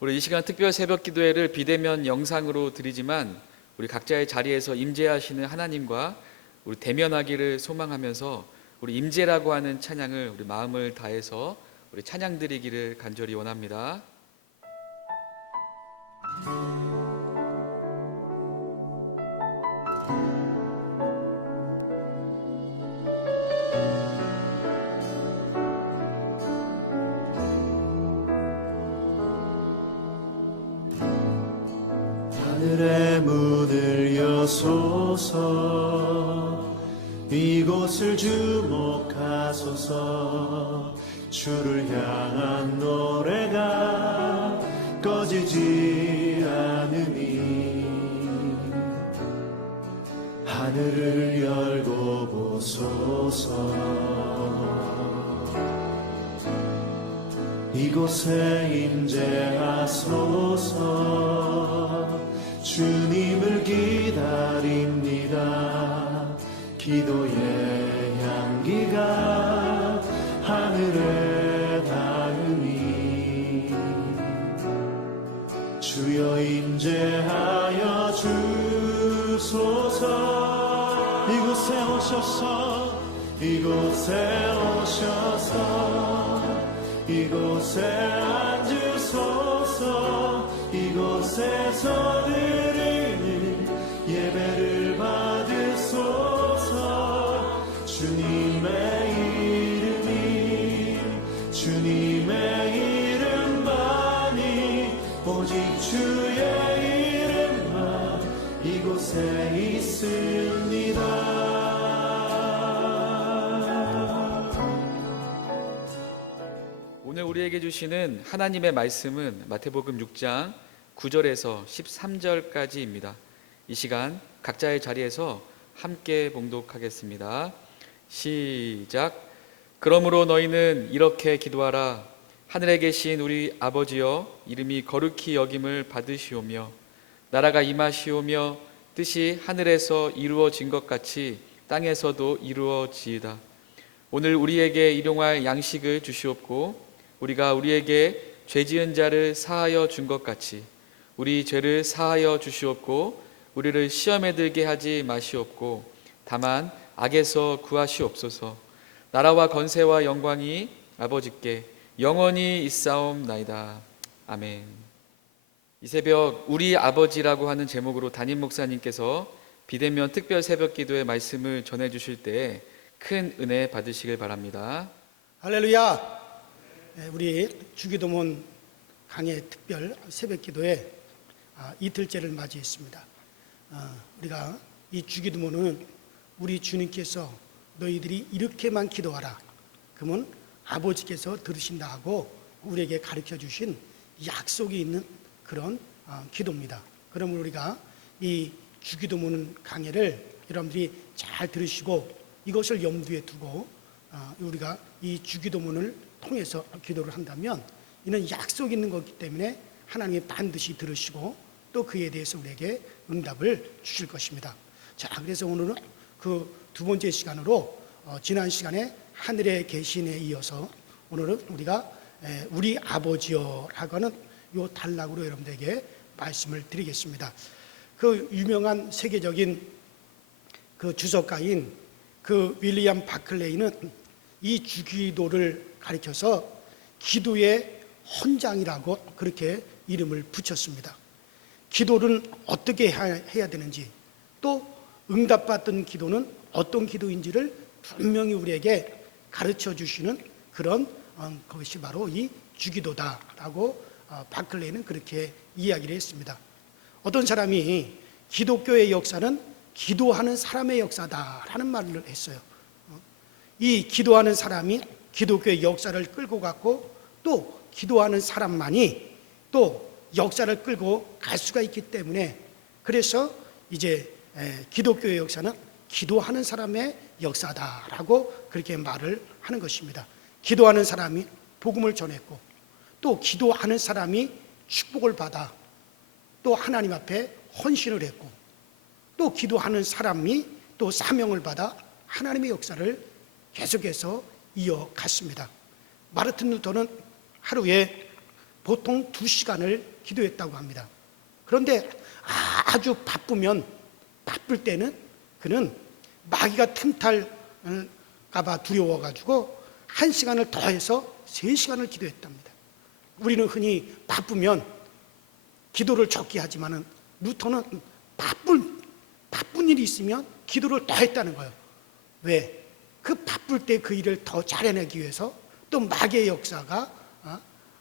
우리 이 시간 특별 새벽 기도회를 비대면 영상으로 드리지만 우리 각자의 자리에서 임재하시는 하나님과 우리 대면하기를 소망하면서 우리 임재라고 하는 찬양을 우리 마음을 다해서 우리 찬양 드리기를 간절히 원합니다. 하늘의 문을 여소서, 이곳을 주목하소서. 주를 향한 노래가 꺼지지 않으니 하늘을 열고 보소서. 이곳에 임재하소서. 주님을 기다립니다. 기도의 향기가 하늘에 닿으니 주여 임재하여 주소서. 이곳에 오셔서, 이곳에 오셔서, 이곳에 앉으소서. 이곳에서 드리는 예배를 받으소서. 주님의 이름만이, 오직 주의 이름만 이곳에 있습니다. 오늘 우리에게 주시는 하나님의 말씀은 마태복음 6장 9절에서 13절까지입니다. 이 시간 각자의 자리에서 함께 봉독하겠습니다. 시작. 그러므로 너희는 이렇게 기도하라. 하늘에 계신 우리 아버지여, 이름이 거룩히 여김을 받으시오며 나라가 임하시오며 뜻이 하늘에서 이루어진 것 같이 땅에서도 이루어지이다. 오늘 우리에게 일용할 양식을 주시옵고 우리가 우리에게 죄 지은 자를 사하여 준 것 같이 우리 죄를 사하여 주시옵고 우리를 시험에 들게 하지 마시옵고 다만 악에서 구하시옵소서. 나라와 권세와 영광이 아버지께 영원히 있사옵나이다. 아멘. 이 새벽 우리 아버지라고 하는 제목으로 담임 목사님께서 비대면 특별 새벽 기도의 말씀을 전해주실 때 큰 은혜 받으시길 바랍니다. 할렐루야. 우리 주기도문 강해 특별 새벽 기도회 이틀째를 맞이했습니다. 우리가 이 주기도문은 우리 주님께서 너희들이 이렇게만 기도하라, 그러면 아버지께서 들으신다 하고 우리에게 가르쳐 주신 약속이 있는 그런 기도입니다. 그러면 우리가 이 주기도문 강해를 여러분들이 잘 들으시고 이것을 염두에 두고 우리가 이 주기도문을 통해서 기도를 한다면 이는 약속 있는 거기 때문에 하나님이 반드시 들으시고 또 그에 대해서 우리에게 응답을 주실 것입니다. 자, 그래서 오늘은 그 두 번째 시간으로 지난 시간에 하늘에 계신에 이어서 오늘은 우리가 우리 아버지여라고 하는 요 단락으로 여러분들에게 말씀을 드리겠습니다. 그 유명한 세계적인 그 주석가인 그 윌리엄 바클레이는 이 주기도를 가리켜서 기도의 헌장이라고 그렇게 이름을 붙였습니다. 기도는 어떻게 해야 되는지, 또 응답받던 기도는 어떤 기도인지를 분명히 우리에게 가르쳐 주시는 그런 것이 바로 이 주기도다라고 바클레이는 그렇게 이야기를 했습니다. 어떤 사람이 기독교의 역사는 기도하는 사람의 역사다라는 말을 했어요. 이 기도하는 사람이 기독교의 역사를 끌고 갔고 또 기도하는 사람만이 또 역사를 끌고 갈 수가 있기 때문에, 그래서 이제 기독교의 역사는 기도하는 사람의 역사다라고 그렇게 말을 하는 것입니다. 기도하는 사람이 복음을 전했고 또 기도하는 사람이 축복을 받아 또 하나님 앞에 헌신을 했고 또 기도하는 사람이 또 사명을 받아 하나님의 역사를 계속해서 이어갔습니다. 마르틴 루터는 하루에 보통 2시간을 기도했다고 합니다. 그런데 아주 바쁠 때는 그는 마귀가 틈탈까봐 두려워가지고 1시간을 더해서 3시간을 기도했답니다. 우리는 흔히 바쁘면 기도를 적게 하지만은 루터는 바쁜 일이 있으면 기도를 더 했다는 거예요. 왜? 그 바쁠 때 그 일을 더 잘해내기 위해서, 또 마귀의 역사가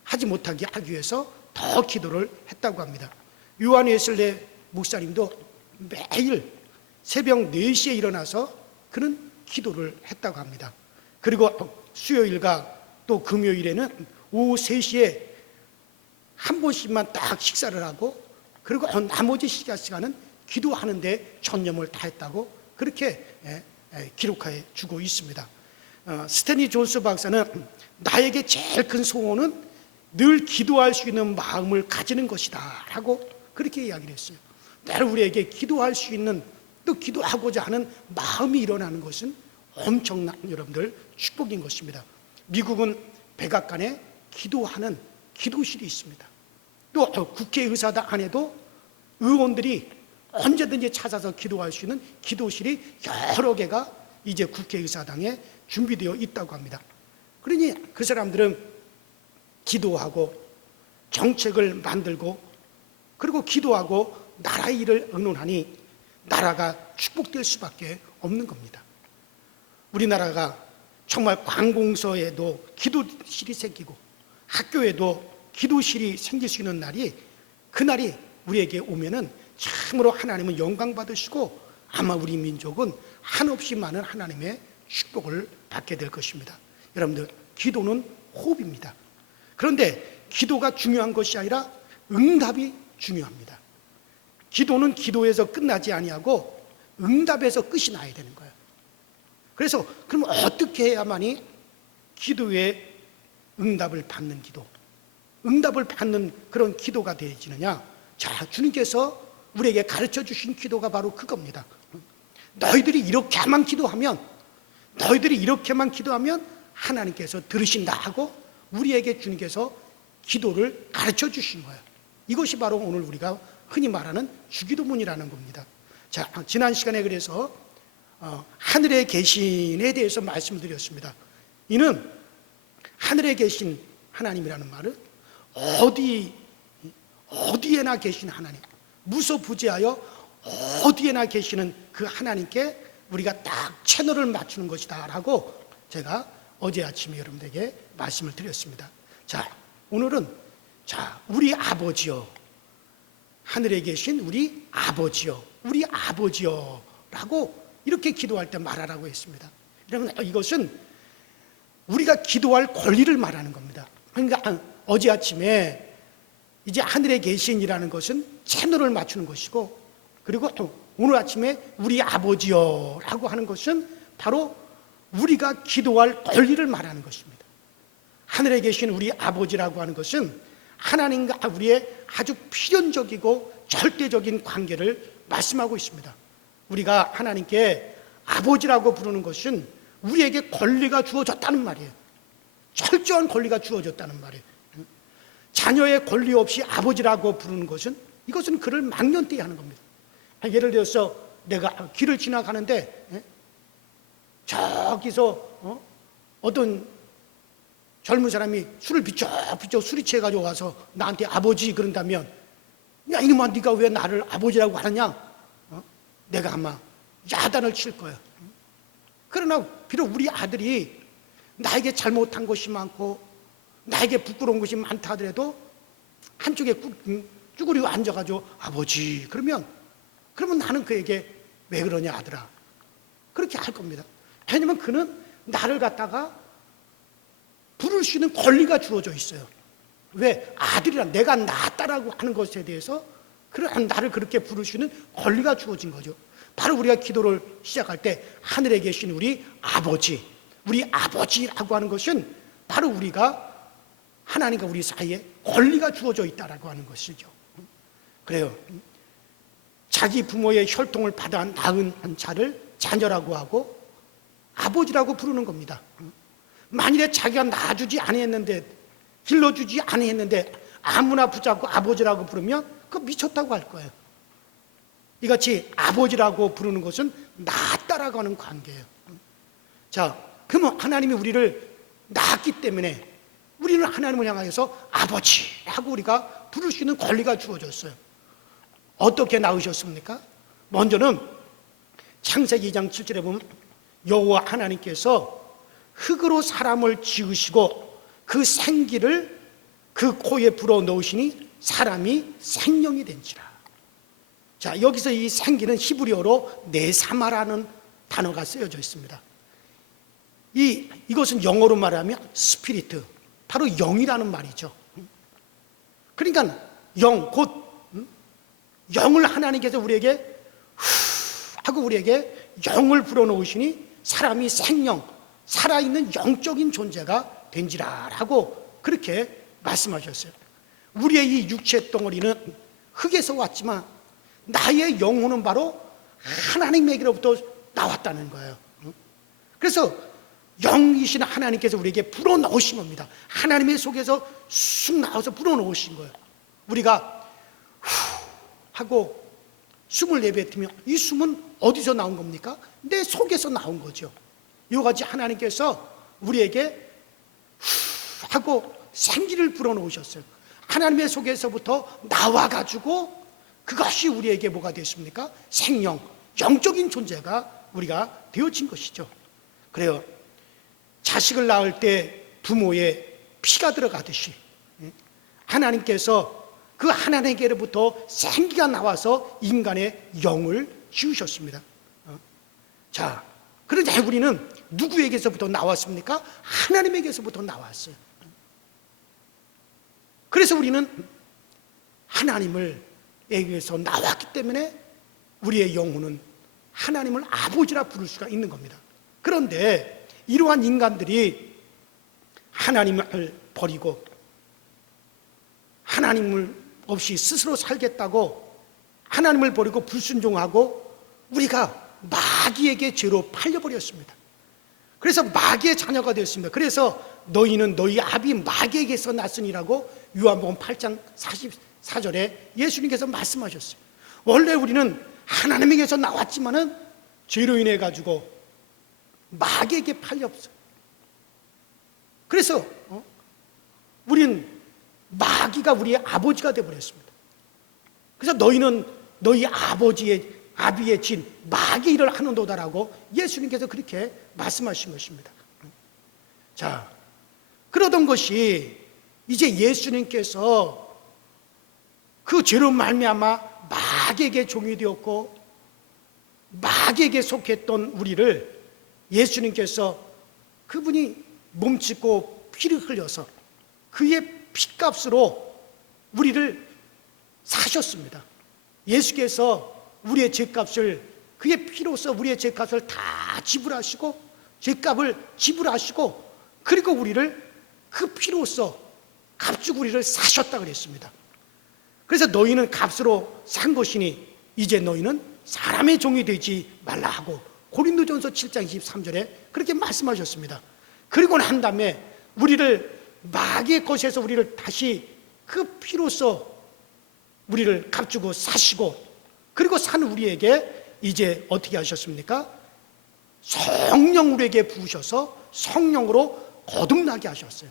하지 못하게 하기 위해서 더 기도를 했다고 합니다. 요한 웨슬레 목사님도 매일 새벽 4시에 일어나서 그는 기도를 했다고 합니다. 그리고 수요일과 또 금요일에는 오후 3시에 한 번씩만 딱 식사를 하고, 그리고 나머지 시간은 기도하는데 전념을 다했다고 그렇게 기록해 주고 있습니다. 스탠리 존스 박사는 나에게 제일 큰 소원은 늘 기도할 수 있는 마음을 가지는 것이다 라고 그렇게 이야기를 했어요. 늘 우리에게 기도할 수 있는, 또 기도하고자 하는 마음이 일어나는 것은 엄청난 여러분들 축복인 것입니다. 미국은 백악관에 기도하는 기도실이 있습니다. 또 국회의사당 안에도 의원들이 언제든지 찾아서 기도할 수 있는 기도실이 여러 개가 이제 국회의사당에 준비되어 있다고 합니다. 그러니 그 사람들은 기도하고 정책을 만들고, 그리고 기도하고 나라의 일을 의논하니 나라가 축복될 수밖에 없는 겁니다. 우리나라가 정말 관공서에도 기도실이 생기고 학교에도 기도실이 생길 수 있는 날이, 그날이 우리에게 오면은 참으로 하나님은 영광 받으시고 아마 우리 민족은 한없이 많은 하나님의 축복을 받게 될 것입니다. 여러분들, 기도는 호흡입니다. 그런데 기도가 중요한 것이 아니라 응답이 중요합니다. 기도는 기도에서 끝나지 아니하고 응답에서 끝이 나야 되는 거예요. 그래서 그럼 어떻게 해야만이 기도에 응답을 받는 기도, 응답을 받는 그런 기도가 되어지느냐? 자, 주님께서 우리에게 가르쳐 주신 기도가 바로 그겁니다. 너희들이 이렇게만 기도하면 하나님께서 들으신다 하고 우리에게 주님께서 기도를 가르쳐 주신 거예요. 이것이 바로 오늘 우리가 흔히 말하는 주기도문이라는 겁니다. 자, 지난 시간에 그래서 하늘에 계신에 대해서 말씀을 드렸습니다. 이는 하늘에 계신 하나님이라는 말은 어디에나 계신 하나님, 무소부재하여 어디에나 계시는 그 하나님께 우리가 딱 채널을 맞추는 것이다 라고 제가 어제 아침에 여러분들에게 말씀을 드렸습니다. 자, 오늘은 우리 아버지여, 하늘에 계신 우리 아버지여 라고 이렇게 기도할 때 말하라고 했습니다. 여러분, 이것은 우리가 기도할 권리를 말하는 겁니다. 그러니까 어제 아침에 이제 하늘에 계신이라는 것은 채널을 맞추는 것이고, 그리고 또 오늘 아침에 우리 아버지여 라고 하는 것은 바로 우리가 기도할 권리를 말하는 것입니다. 하늘에 계신 우리 아버지라고 하는 것은 하나님과 우리의 아주 필연적이고 절대적인 관계를 말씀하고 있습니다. 우리가 하나님께 아버지라고 부르는 것은 우리에게 권리가 주어졌다는 말이에요. 철저한 권리가 주어졌다는 말이에요. 자녀의 권리 없이 아버지라고 부르는 것은, 이것은 그를 망년되게 하는 겁니다. 예를 들어서 내가 길을 지나가는데 저기서 어떤 젊은 사람이 술을 비쩍비쩍 술이 취해가지고 와서 나한테 아버지 그런다면, 야 이놈아 네가 왜 나를 아버지라고 하느냐? 내가 아마 야단을 칠 거예요. 그러나 비록 우리 아들이 나에게 잘못한 것이 많고 나에게 부끄러운 것이 많다 하더라도 한쪽에 쭈그리고 앉아가지고 아버지 그러면 나는 그에게 왜 그러냐 아들아 그렇게 할 겁니다. 왜냐하면 그는 나를 갖다가 부를 수 있는 권리가 주어져 있어요. 왜? 아들이라 내가 낫다라고 하는 것에 대해서 나를 그렇게 부를 수 있는 권리가 주어진 거죠. 바로 우리가 기도를 시작할 때 하늘에 계신 우리 아버지라고 하는 것은 바로 우리가 하나님과 우리 사이에 권리가 주어져 있다라고 하는 것이죠. 그래요. 자기 부모의 혈통을 받아 낳은 자를 자녀라고 하고 아버지라고 부르는 겁니다. 만일에 자기가 낳아주지 아니했는데, 길러주지 아니했는데 아무나 붙잡고 아버지라고 부르면 그거 미쳤다고 할 거예요. 이같이 아버지라고 부르는 것은 낳았다라고 하는 관계예요. 자, 그러면 하나님이 우리를 낳았기 때문에 우리는 하나님을 향하여서 아버지 하고 우리가 부를 수 있는 권리가 주어졌어요. 어떻게 낳으셨습니까? 먼저는 창세기 2장 7절에 보면 여호와 하나님께서 흙으로 사람을 지으시고 그 생기를 그 코에 불어넣으시니 사람이 생명이 된지라. 자, 여기서 이 생기는 히브리어로 네사마라는 단어가 쓰여져 있습니다. 이것은 영어로 말하면 스피리트, 바로 영이라는 말이죠. 그러니까 영, 곧 영을 하나님께서 우리에게 하고 우리에게 영을 불어넣으시니 사람이 생명, 살아있는 영적인 존재가 된지라라고 그렇게 말씀하셨어요. 우리의 이 육체 덩어리는 흙에서 왔지만 나의 영혼은 바로 하나님에게로부터 나왔다는 거예요. 그래서 영이신 하나님께서 우리에게 불어넣으신 겁니다. 하나님의 속에서 쑥 나와서 불어넣으신 거예요. 우리가 후 하고 숨을 내뱉으면 이 숨은 어디서 나온 겁니까? 내 속에서 나온 거죠. 이와 같이 하나님께서 우리에게 후 하고 생기를 불어넣으셨어요. 하나님의 속에서부터 나와가지고 그것이 우리에게 뭐가 됐습니까? 생명, 영적인 존재가 우리가 되어진 것이죠. 그래요. 자식을 낳을 때 부모의 피가 들어가듯이 하나님께서 그 하나님께로부터 생기가 나와서 인간의 영을 지으셨습니다. 자, 그런데 우리는 누구에게서부터 나왔습니까? 하나님에게서부터 나왔어요. 그래서 우리는 하나님을 에게서 나왔기 때문에 우리의 영혼은 하나님을 아버지라 부를 수가 있는 겁니다. 그런데 이러한 인간들이 하나님을 버리고 하나님을 없이 스스로 살겠다고 하나님을 버리고 불순종하고 우리가 마귀에게 죄로 팔려버렸습니다. 그래서 마귀의 자녀가 되었습니다. 그래서 너희는 너희 아비 마귀에게서 났으니라고 요한복음 8장 44절에 예수님께서 말씀하셨어요. 원래 우리는 하나님에게서 나왔지만은 죄로 인해 가지고 마귀에게 팔렸어요. 그래서 우리는 마귀가 우리의 아버지가 되어버렸습니다. 그래서 너희는 너희 아비의 진 마귀 일을 하는도다라고 예수님께서 그렇게 말씀하신 것입니다. 자, 그러던 것이 이제 예수님께서 그 죄로 말미암아 마귀에게 종이 되었고 마귀에게 속했던 우리를 예수님께서 그분이 몸짓고 피를 흘려서 그의 피값으로 우리를 사셨습니다. 예수께서 우리의 죄값을 그의 피로서 우리의 죄값을 다 지불하시고 죄값을 지불하시고 그리고 우리를 그 피로서 값주고 우리를 사셨다 그랬습니다. 그래서 너희는 값으로 산 것이니 이제 너희는 사람의 종이 되지 말라 하고 고린도전서 7장 23절에 그렇게 말씀하셨습니다. 그리고 난 다음에 우리를 마귀의 것에서 우리를 다시 그 피로서 우리를 값주고 사시고 그리고 산 우리에게 이제 어떻게 하셨습니까? 성령 우리에게 부으셔서 성령으로 거듭나게 하셨어요.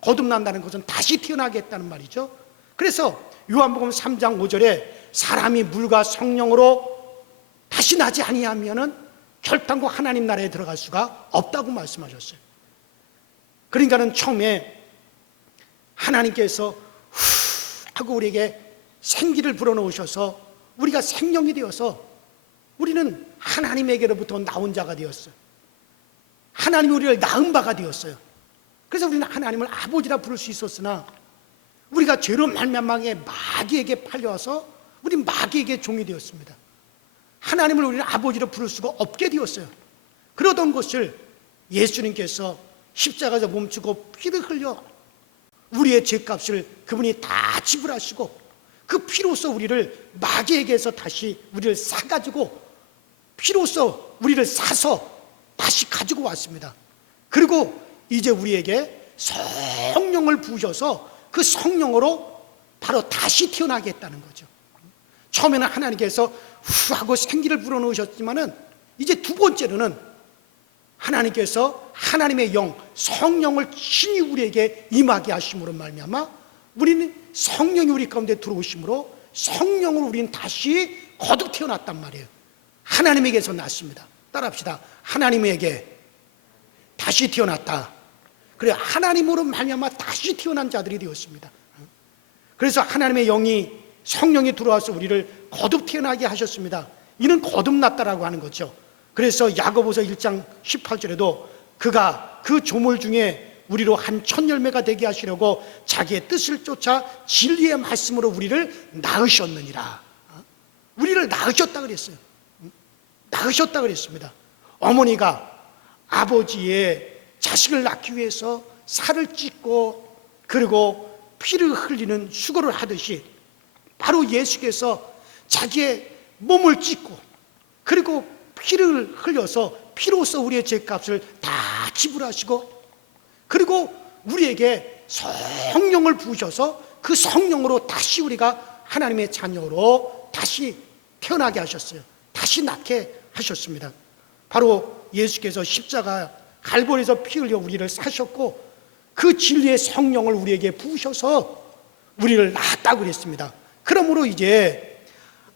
거듭난다는 것은 다시 태어나겠다는 말이죠. 그래서 요한복음 3장 5절에 사람이 물과 성령으로 다시 나지 아니하면은 결단코 하나님 나라에 들어갈 수가 없다고 말씀하셨어요. 그러니까는 처음에 하나님께서 후 하고 우리에게 생기를 불어넣으셔서 우리가 생명이 되어서 우리는 하나님에게로부터 나온 자가 되었어요. 하나님이 우리를 낳은 바가 되었어요. 그래서 우리는 하나님을 아버지라 부를 수 있었으나 우리가 죄로 말미암아 마귀에게 팔려와서 우리 마귀에게 종이 되었습니다. 하나님을 우리는 아버지로 부를 수가 없게 되었어요. 그러던 것을 예수님께서 십자가에서 몸치고 피를 흘려 우리의 죄값을 그분이 다 지불하시고 그 피로서 우리를 마귀에게서 다시 우리를 사가지고 피로서 우리를 사서 다시 가지고 왔습니다. 그리고 이제 우리에게 성령을 부으셔서 그 성령으로 바로 다시 태어나게 했다는 거죠. 처음에는 하나님께서 후 하고 생기를 불어넣으셨지만은 이제 두 번째로는 하나님께서 하나님의 영, 성령을 친히 우리에게 임하게 하심으로 말미암아 우리는 성령이 우리 가운데 들어오심으로 성령으로 우리는 다시 거듭 태어났단 말이에요. 하나님에게서 났습니다. 따라합시다. 하나님에게 다시 태어났다. 그래, 하나님으로 말미암아 다시 태어난 자들이 되었습니다. 그래서 하나님의 영이, 성령이 들어와서 우리를 거듭 태어나게 하셨습니다. 이는 거듭났다라고 하는 거죠. 그래서 야고보서 1장 18절에도 그가 그 조물 중에 우리로 한 첫 열매가 되게 하시려고 자기의 뜻을 쫓아 진리의 말씀으로 우리를 낳으셨느니라. 우리를 낳으셨다 그랬어요. 낳으셨다 그랬습니다. 어머니가 아버지의 자식을 낳기 위해서 살을 찢고 그리고 피를 흘리는 수고를 하듯이 바로 예수께서 자기의 몸을 찢고 그리고 피를 흘려서 피로써 우리의 죄값을 다 지불하시고 그리고 우리에게 성령을 부으셔서 그 성령으로 다시 우리가 하나님의 자녀로 다시 태어나게 하셨어요. 다시 낳게 하셨습니다. 바로 예수께서 십자가 갈보리에서 피 흘려 우리를 사셨고 그 진리의 성령을 우리에게 부으셔서 우리를 낳았다고 그랬습니다. 그러므로 이제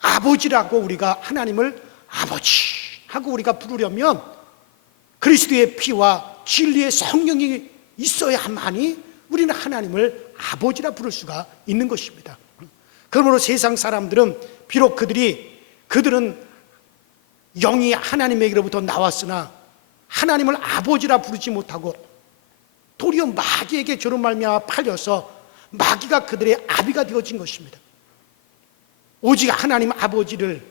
아버지라고 우리가 하나님을 아버지 하고 우리가 부르려면 그리스도의 피와 진리의 성령이 있어야만이 우리는 하나님을 아버지라 부를 수가 있는 것입니다. 그러므로 세상 사람들은 비록 그들은 영이 하나님에게로부터 나왔으나 하나님을 아버지라 부르지 못하고 도리어 마귀에게 저런 말미암아 팔려서 마귀가 그들의 아비가 되어진 것입니다. 오직 하나님 아버지를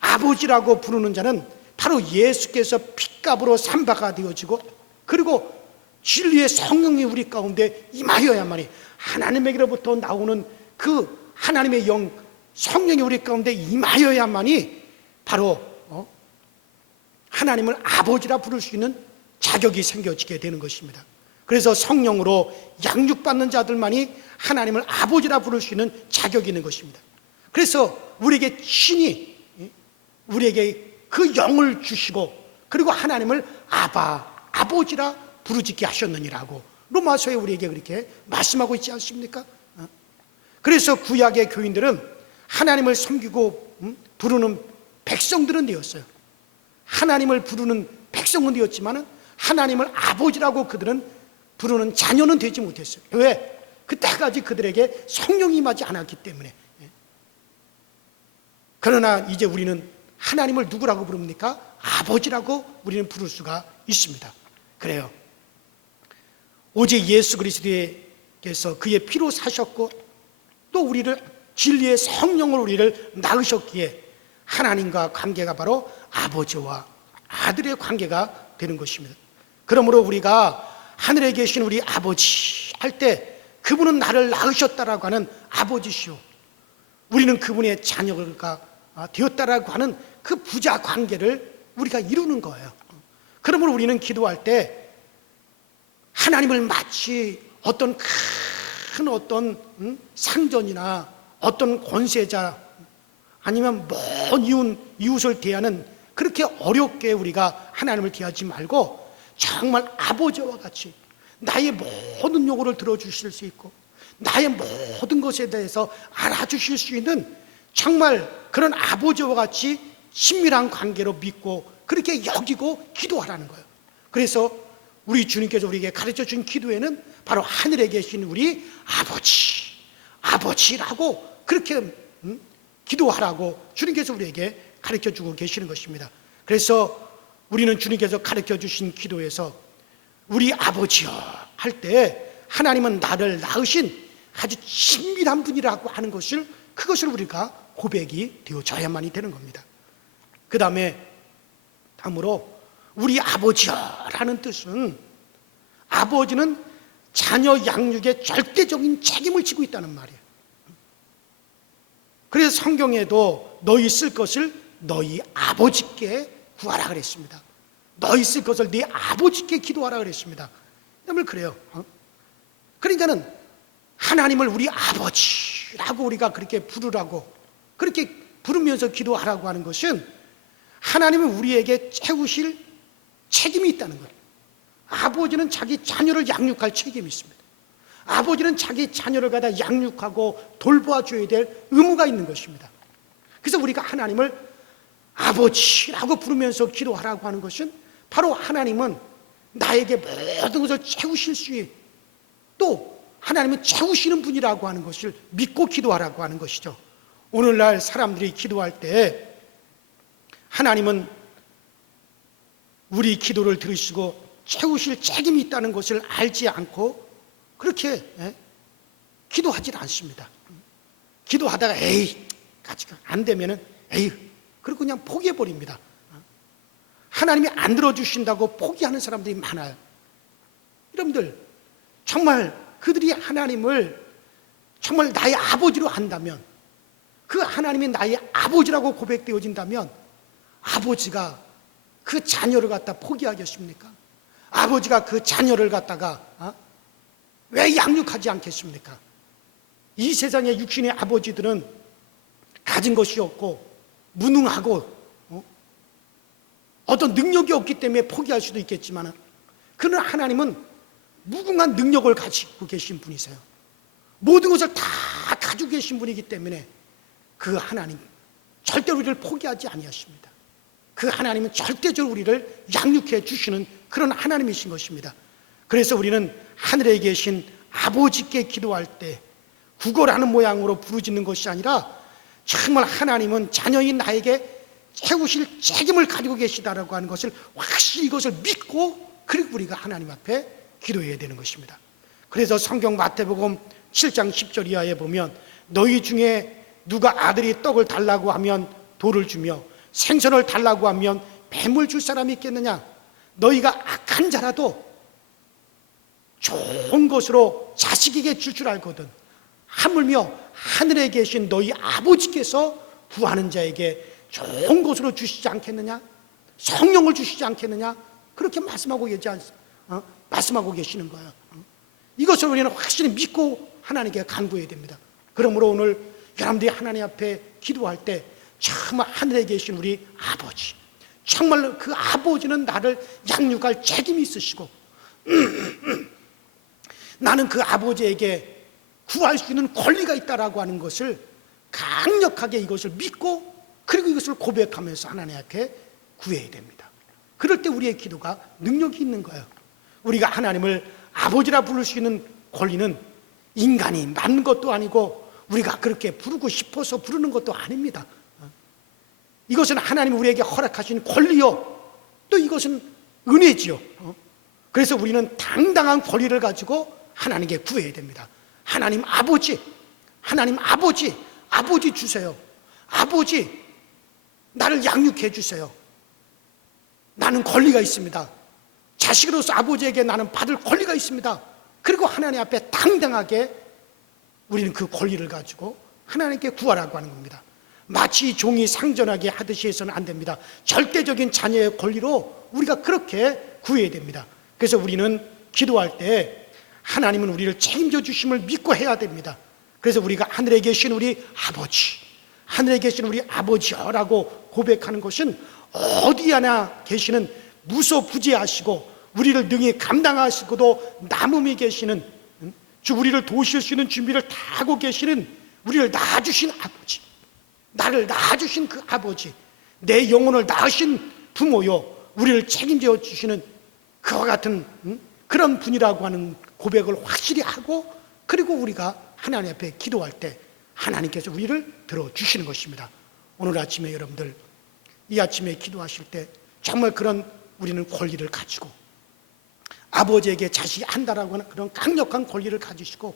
아버지라고 부르는 자는 바로 예수께서 핏값으로 삼바가 되어지고 그리고 진리의 성령이 우리 가운데 임하여야만이 하나님에게로부터 나오는 그 하나님의 영 성령이 우리 가운데 임하여야만이 바로 하나님을 아버지라 부를 수 있는 자격이 생겨지게 되는 것입니다. 그래서 성령으로 양육받는 자들만이 하나님을 아버지라 부를 수 있는 자격이 있는 것입니다. 그래서 우리에게 신이 우리에게 그 영을 주시고 그리고 하나님을 아버지라 부르짖게 하셨느니라고 로마서에 우리에게 그렇게 말씀하고 있지 않습니까? 그래서 구약의 교인들은 하나님을 섬기고 부르는 백성들은 되었어요. 하나님을 부르는 백성은 되었지만 하나님을 아버지라고 그들은 부르는 자녀는 되지 못했어요. 왜? 그때까지 그들에게 성령이 임하지 않았기 때문에. 그러나 이제 우리는 하나님을 누구라고 부릅니까? 아버지라고 우리는 부를 수가 있습니다. 그래요. 오직 예수 그리스도께서 그의 피로 사셨고 또 우리를 진리의 성령으로 우리를 낳으셨기에 하나님과 관계가 바로 아버지와 아들의 관계가 되는 것입니다. 그러므로 우리가 하늘에 계신 우리 아버지 할 때 그분은 나를 낳으셨다라고 하는 아버지시오, 우리는 그분의 자녀가 되었다라고 하는 그 부자 관계를 우리가 이루는 거예요. 그러므로 우리는 기도할 때 하나님을 마치 어떤 큰 상전이나 어떤 권세자 아니면 먼 이웃을 대하는 그렇게 어렵게 우리가 하나님을 대하지 말고 정말 아버지와 같이 나의 모든 요구를 들어주실 수 있고 나의 모든 것에 대해서 알아주실 수 있는 정말 그런 아버지와 같이 친밀한 관계로 믿고 그렇게 여기고 기도하라는 거예요. 그래서 우리 주님께서 우리에게 가르쳐 준 기도에는 바로 하늘에 계신 우리 아버지라고 그렇게 기도하라고 주님께서 우리에게 가르쳐 주고 계시는 것입니다. 그래서 우리는 주님께서 가르쳐 주신 기도에서 우리 아버지여 할 때 하나님은 나를 낳으신 아주 친밀한 분이라고 하는 것을 그것을 우리가 고백이 되어져야만이 되는 겁니다. 그 다음으로 우리 아버지여라는 뜻은 아버지는 자녀 양육에 절대적인 책임을 지고 있다는 말이에요. 그래서 성경에도 너희 쓸 것을 너희 아버지께 구하라 그랬습니다. 너희 쓸 것을 네 아버지께 기도하라 그랬습니다. 정말 그래요. 그러니까는 하나님을 우리 아버지라고 우리가 그렇게 부르라고, 그렇게 부르면서 기도하라고 하는 것은 하나님은 우리에게 채우실 책임이 있다는 거예요. 아버지는 자기 자녀를 양육할 책임이 있습니다. 아버지는 자기 자녀를 갖다 양육하고 돌보아줘야 될 의무가 있는 것입니다. 그래서 우리가 하나님을 아버지라고 부르면서 기도하라고 하는 것은 바로 하나님은 나에게 모든 것을 채우실 수 있는, 또 하나님은 채우시는 분이라고 하는 것을 믿고 기도하라고 하는 것이죠. 오늘날 사람들이 기도할 때 하나님은 우리 기도를 들으시고 채우실 책임이 있다는 것을 알지 않고 그렇게 기도하지 않습니다. 기도하다가 에이 안 되면은 에이 그리고 그냥 포기해버립니다. 하나님이 안 들어주신다고 포기하는 사람들이 많아요. 여러분들 정말 그들이 하나님을 정말 나의 아버지로 한다면, 그 하나님이 나의 아버지라고 고백되어진다면 아버지가 그 자녀를 갖다 포기하겠습니까? 아버지가 그 자녀를 갖다가 왜 양육하지 않겠습니까? 이 세상의 육신의 아버지들은 가진 것이 없고 무능하고 어떤 능력이 없기 때문에 포기할 수도 있겠지만, 그러나 하나님은 무궁한 능력을 가지고 계신 분이세요. 모든 것을 다 가지고 계신 분이기 때문에 그 하나님 절대로 우리를 포기하지 아니하십니다. 그 하나님은 절대적으로 우리를 양육해 주시는 그런 하나님이신 것입니다. 그래서 우리는 하늘에 계신 아버지께 기도할 때 구걸하는 모양으로 부르짖는 것이 아니라 정말 하나님은 자녀인 나에게 채우실 책임을 가지고 계시다라고 하는 것을 확실히 이것을 믿고, 그리고 우리가 하나님 앞에 기도해야 되는 것입니다. 그래서 성경 마태복음 7장 10절 이하에 보면 너희 중에 누가 아들이 떡을 달라고 하면 돌을 주며 생선을 달라고 하면 뱀을 줄 사람이 있겠느냐? 너희가 악한 자라도 좋은 것으로 자식에게 줄 줄 알거든 하물며 하늘에 계신 너희 아버지께서 구하는 자에게 좋은 것으로 주시지 않겠느냐? 성령을 주시지 않겠느냐? 그렇게 말씀하고 계시는 거예요. 이것을 우리는 확실히 믿고 하나님께 간구해야 됩니다. 그러므로 오늘 여러분들이 하나님 앞에 기도할 때 정말 하늘에 계신 우리 아버지, 정말 그 아버지는 나를 양육할 책임이 있으시고 나는 그 아버지에게 구할 수 있는 권리가 있다라고 하는 것을 강력하게 이것을 믿고, 그리고 이것을 고백하면서 하나님 앞에 구해야 됩니다. 그럴 때 우리의 기도가 능력이 있는 거예요. 우리가 하나님을 아버지라 부를 수 있는 권리는 인간이 맞는 것도 아니고 우리가 그렇게 부르고 싶어서 부르는 것도 아닙니다. 이것은 하나님이 우리에게 허락하신 권리요, 또 이것은 은혜지요. 그래서 우리는 당당한 권리를 가지고 하나님께 구해야 됩니다. 하나님 아버지, 하나님 아버지, 아버지 주세요. 아버지, 나를 양육해 주세요. 나는 권리가 있습니다. 자식으로서 아버지에게 나는 받을 권리가 있습니다. 그리고 하나님 앞에 당당하게 우리는 그 권리를 가지고 하나님께 구하라고 하는 겁니다. 마치 종이 상전하게 하듯이 해서는 안 됩니다. 절대적인 자녀의 권리로 우리가 그렇게 구해야 됩니다. 그래서 우리는 기도할 때 하나님은 우리를 책임져 주심을 믿고 해야 됩니다. 그래서 우리가 하늘에 계신 우리 아버지, 하늘에 계신 우리 아버지여라고 고백하는 것은 어디 하나 계시는 무소부재하시고 우리를 능히 감당하시고도 남음이 계시는 주, 우리를 도우실 수 있는 준비를 다 하고 계시는 우리를 낳아주신 아버지, 나를 낳아주신 그 아버지, 내 영혼을 낳으신 부모요, 우리를 책임져 주시는 그와 같은 그런 분이라고 하는 고백을 확실히 하고, 그리고 우리가 하나님 앞에 기도할 때 하나님께서 우리를 들어주시는 것입니다. 오늘 아침에 여러분들 이 아침에 기도하실 때 정말 그런 우리는 권리를 가지고 아버지에게 자식이 한다라고 하는 그런 강력한 권리를 가지시고,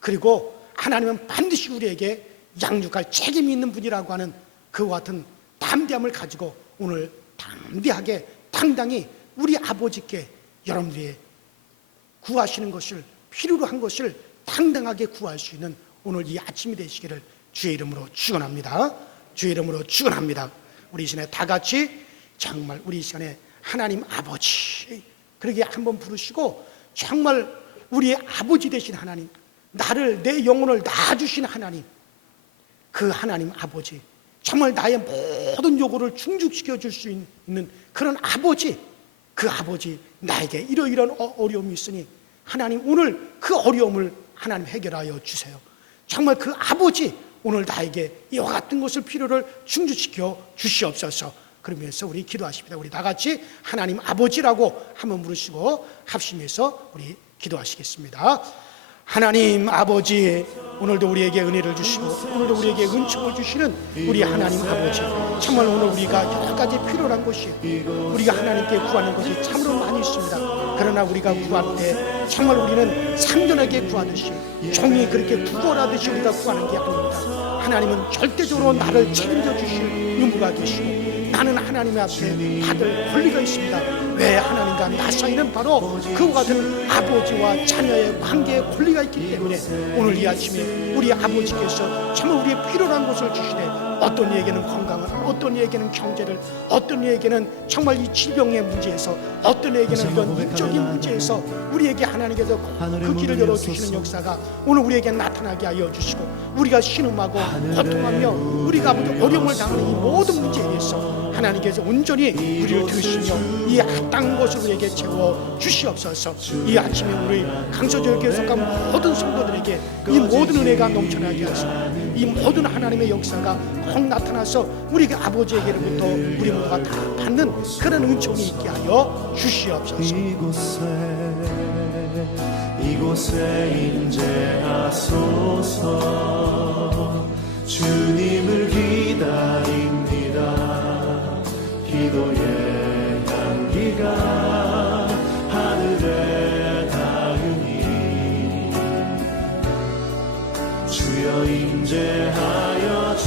그리고 하나님은 반드시 우리에게 양육할 책임이 있는 분이라고 하는 그와 같은 담대함을 가지고 오늘 담대하게 당당히 우리 아버지께 여러분들이 구하시는 것을, 필요로 한 것을 당당하게 구할 수 있는 오늘 이 아침이 되시기를 주의 이름으로 축원합니다. 주의 이름으로 축원합니다. 우리 이 시간에 다 같이 정말 우리 이 시간에 하나님 아버지 그렇게 한번 부르시고, 정말 우리의 아버지 되신 하나님, 나를, 내 영혼을 낳아주신 하나님, 그 하나님 아버지, 정말 나의 모든 요구를 충족시켜 줄 수 있는 그런 아버지, 그 아버지, 나에게 이러이러한 어려움이 있으니 하나님 오늘 그 어려움을 하나님 해결하여 주세요. 정말 그 아버지, 오늘 나에게 이와 같은 것을 필요를 충족시켜 주시옵소서. 그러면서 우리 기도하십니다. 우리 다 같이 하나님 아버지라고 한번 부르시고 합심해서 우리 기도하시겠습니다. 하나님 아버지, 오늘도 우리에게 은혜를 주시고 오늘도 우리에게 은총을 주시는 우리 하나님 아버지, 정말 오늘 우리가 여러 가지 필요한 것이, 우리가 하나님께 구하는 것이 참으로 많이 있습니다. 그러나 우리가 구할 때 정말 우리는 상전에게 구하듯이, 종이 그렇게 구걸하듯이 우리가 구하는 게 아닙니다. 하나님은 절대적으로 나를 책임져 주실 유무가 되시고, 나는 하나님 앞에 받을 권리가 있습니다. 왜 하나님과 나 사이는 바로 그와 같은 아버지와 자녀의 관계의 권리가 있기 때문에 오늘 이 아침에 우리 아버지께서 정말 우리의 필요한 것을 주시되, 어떤 이에게는 건강을, 어떤 이에게는 경제를, 어떤 이에게는 정말 이 질병의 문제에서, 어떤 이에게는 이런 인적인 문제에서 우리에게 하나님께서 그 길을 열어주시는 역사가 오늘 우리에게 나타나게 하여 주시고, 우리가 신음하고 고통하며 우리가 어려움을 당하는 이 모든 문제에 대해서 하나님께서 온전히 우리를 들으시며 이 합당한 것을 우리에게 채워 주시옵소서. 이 아침에 우리 강서교회에 속한 모든 성도들에게 이 모든 은혜가 넘쳐나게 하시고, 이 모든 하나님의 역사가 꼭 나타나서 우리가 아버지에게로부터 우리 모두가 다 받는 그런 은총이 있게 하여 주시옵소서. 이곳에 임재하소서. 주님을 기다립니다. 기도의 향기가 하늘에 닿으니 주여 임재하여 주